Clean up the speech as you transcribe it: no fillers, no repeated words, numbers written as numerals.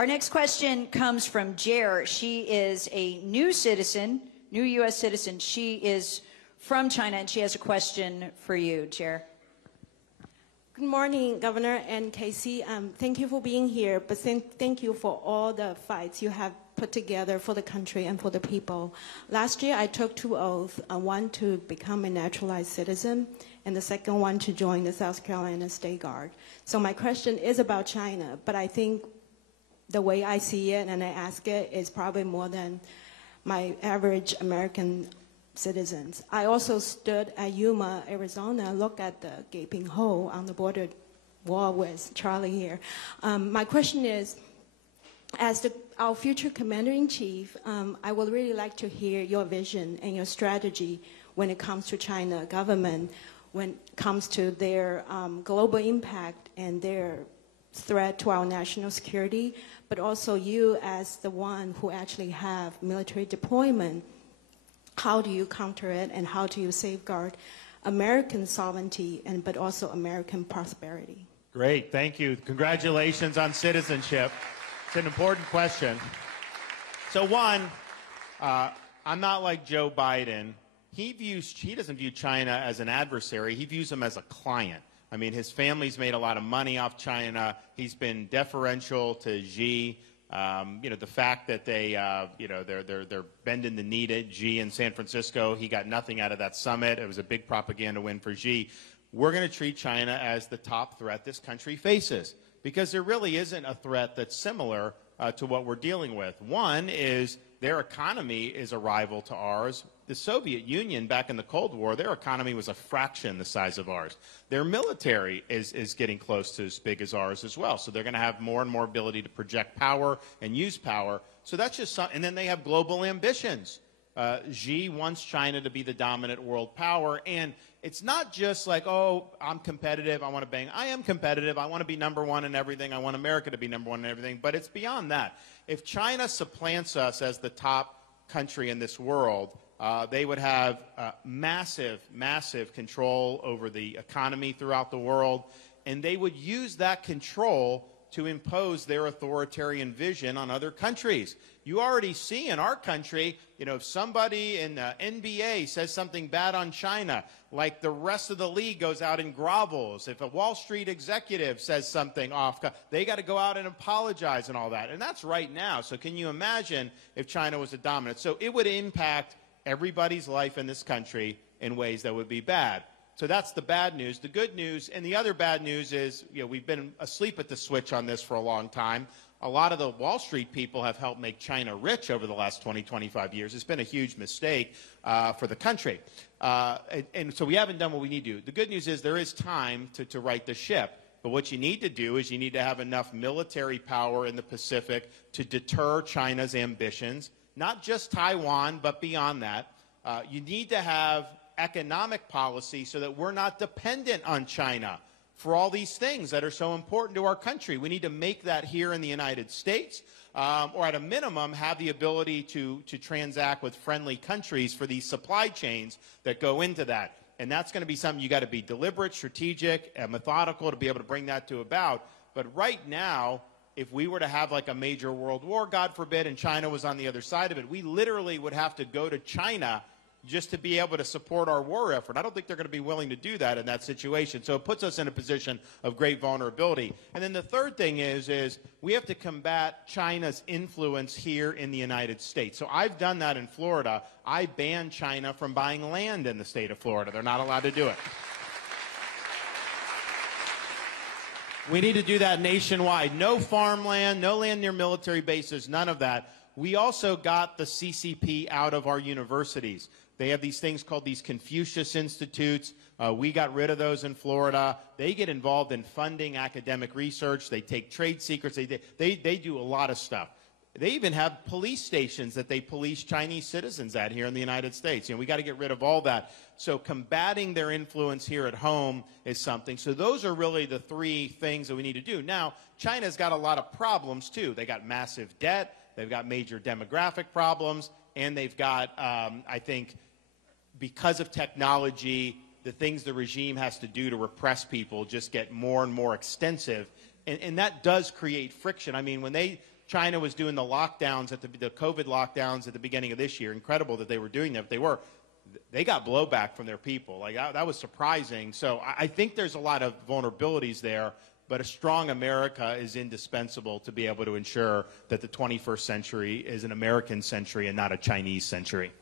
Our next question comes from Jer. She is a new citizen, new U.S. citizen. She is from China, and she has a question for you, Jer. Good morning, Governor and Casey. Thank you for being here, but thank you for all the fights you have put together for the country and for the people. Last year, I took 2 oaths, one to become a naturalized citizen, and the second one to join the South Carolina State Guard. So my question is about China, but I think the way I see it and I ask it is probably more than my average American citizens. I also stood at Yuma, Arizona, looked at the gaping hole on the border wall with Charlie here. My question is, as our future commander-in-chief, I would really like to hear your vision and your strategy when it comes to China government, when it comes to their global impact and their threat to our national security, but also you as the one who actually have military deployment. How do you counter it, and how do you safeguard American sovereignty but also American prosperity? Great, thank you. Congratulations on citizenship. It's an important question. So one, I'm not like Joe Biden. He doesn't view China as an adversary. He views them as a client. I mean, his family's made a lot of money off China. He's been deferential to Xi. The fact that they're bending the knee to Xi in San Francisco, he got nothing out of that summit. It was a big propaganda win for Xi. We're going to treat China as the top threat this country faces, because there really isn't a threat that's similar to what we're dealing with. One is their economy is a rival to ours. The Soviet Union, back in the Cold War, their economy was a fraction the size of ours. Their military is getting close to as big as ours as well. So they're going to have more and more ability to project power and use power. So that's just something. And then they have global ambitions. Xi wants China to be the dominant world power. And it's not just like, oh, I'm competitive, I want to bang. I am competitive. I want to be number one in everything. I want America to be number one in everything. But it's beyond that. If China supplants us as the top country in this world, they would have massive, massive control over the economy throughout the world, and they would use that control to impose their authoritarian vision on other countries. You already see in our country, if somebody in the NBA says something bad on China, like the rest of the league goes out and grovels. If a Wall Street executive says something off, they got to go out and apologize and all that. And that's right now. So can you imagine if China was a dominant? So it would impact everybody's life in this country in ways that would be bad. So that's the bad news. The good news, and the other bad news is, we've been asleep at the switch on this for a long time. A lot of the Wall Street people have helped make China rich over the last 20, 25 years. It's been a huge mistake for the country. And so we haven't done what we need to do. The good news is there is time to right the ship. But what you need to do is you need to have enough military power in the Pacific to deter China's ambitions. Not just Taiwan, but beyond that. You need to have economic policy so that we're not dependent on China for all these things that are so important to our country. We need to make that here in the United States, or at a minimum have the ability to transact with friendly countries for these supply chains that go into that. And that's going to be something you got to be deliberate, strategic, and methodical to be able to bring that to about. But right now, if we were to have like a major world war, God forbid, and China was on the other side of it, we literally would have to go to China just to be able to support our war effort. I don't think they're going to be willing to do that in that situation. So it puts us in a position of great vulnerability. And then the third thing is we have to combat China's influence here in the United States. So I've done that in Florida. I banned China from buying land in the state of Florida. They're not allowed to do it. We need to do that nationwide. No farmland, no land near military bases, none of that. We also got the CCP out of our universities. They have these things called these Confucius Institutes. We got rid of those in Florida. They get involved in funding academic research. They take trade secrets. They do a lot of stuff. They even have police stations that they police Chinese citizens at here in the United States. We got to get rid of all that. So combating their influence here at home is something. So those are really the three things that we need to do. Now, China's got a lot of problems, too. They got massive debt. They've got major demographic problems. And they've got, I think, because of technology, the things the regime has to do to repress people just get more and more extensive. And that does create friction. I mean, when they China was doing the lockdowns the COVID lockdowns at the beginning of this year. Incredible that they were doing that. But they got blowback from their people. Like that was surprising. So I think there's a lot of vulnerabilities there. But a strong America is indispensable to be able to ensure that the 21st century is an American century and not a Chinese century.